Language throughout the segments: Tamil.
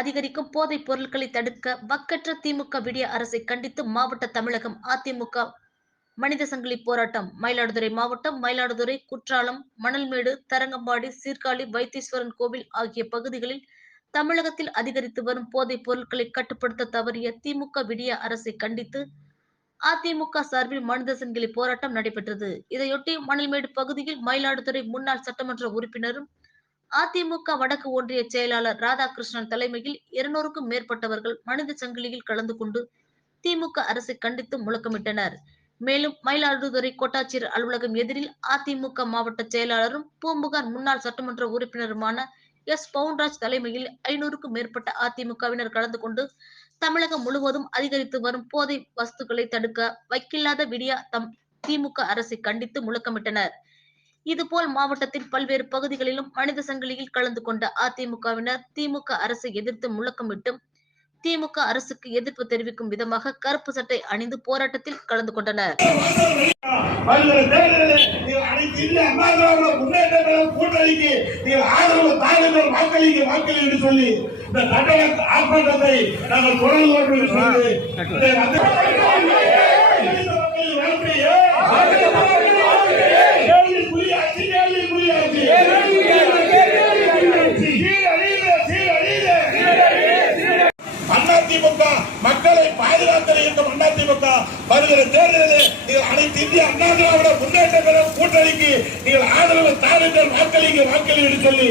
அதிகரிக்கும் போதைப் பொருட்களை தடுக்க வக்கற்ற திமுக விடிய அரசை கண்டித்து மாவட்ட தமிழகம் அதிமுக மனித சங்கிலி போராட்டம். மயிலாடுதுறை மாவட்டம் மயிலாடுதுறை குற்றாலம் மணல்மேடு தரங்கம்பாடி சீர்காழி வைத்தீஸ்வரன் கோவில் ஆகிய பகுதிகளில் தமிழகத்தில் அதிகரித்து வரும் போதைப் பொருட்களை கட்டுப்படுத்த தவறிய திமுக விடிய அரசை கண்டித்து அதிமுக சார்பில் மனித சங்கிலி போராட்டம் நடைபெற்றது. இதையொட்டி மணல்மேடு பகுதியில் மயிலாடுதுறை முன்னாள் சட்டமன்ற உறுப்பினரும் அதிமுக வடக்கு ஒன்றிய செயலாளர் ராதாகிருஷ்ணன் தலைமையில் இருநூறுக்கும் மேற்பட்டவர்கள் மனித சங்கிலியில் கலந்து கொண்டு திமுக அரசை கண்டித்து முழக்கமிட்டனர். மேலும் மயிலாடுதுறை கோட்டாட்சியர் அலுவலகம் எதிரில் அதிமுக மாவட்ட செயலாளரும் பூம்புகார் முன்னாள் சட்டமன்ற உறுப்பினருமான எஸ். பவுன்ராஜ் தலைமையில் ஐநூறுக்கும் மேற்பட்ட அதிமுகவினர் கலந்து கொண்டு தமிழகம் முழுவதும் அதிகரித்து வரும் போதை வஸ்துக்களை தடுக்க வைக்கில்லாத விடியா தம் திமுக அரசை கண்டித்து முழக்கமிட்டனர். இதுபோல் மாவட்டத்தின் பல்வேறு பகுதிகளிலும் மனித சங்கிலியில் கலந்து கொண்ட அதிமுகவினர் திமுக அரசை எதிர்த்து முழக்கமிட்டு திமுக அரசுக்கு எதிர்ப்பு தெரிவிக்கும் விதமாக கருப்பு சட்டை அணிந்து போராட்டத்தில் கலந்து கொண்டனர். கூட்டணிக்கு வாக்களி என்று சொல்லி அதிமுக மக்களை பாதுகாத்திருக்கின்ற அதிமுக வருகிற தேர்தலில் நீங்கள் அனைத்து இந்திய அண்ணா திராவிட முன்னேற்ற கழக கூட்டணிக்கு நீங்கள் ஆதரவு தாருங்கள் வாக்களிங்க வாக்களி என்று சொல்லி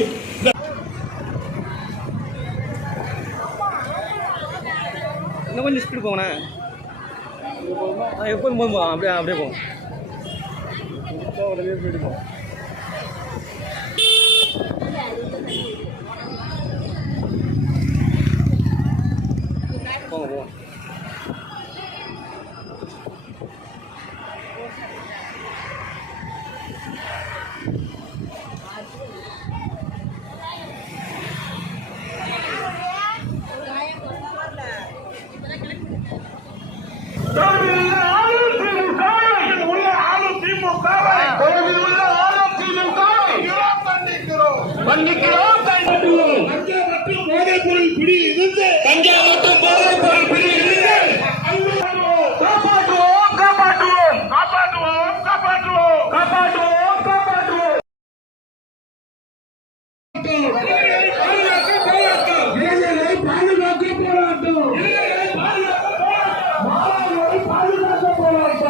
இன்னும் கொஞ்சம் ஸ்பீடு போங்கண்ணே. போதும் போதும் அப்படியே அப்படியே போகும் போங்க கண்டிக்கிறோம் கண்டிக்கிறோம் பாதுகாக்க போராட்டம். பாதுகாக்க போராட்டம்.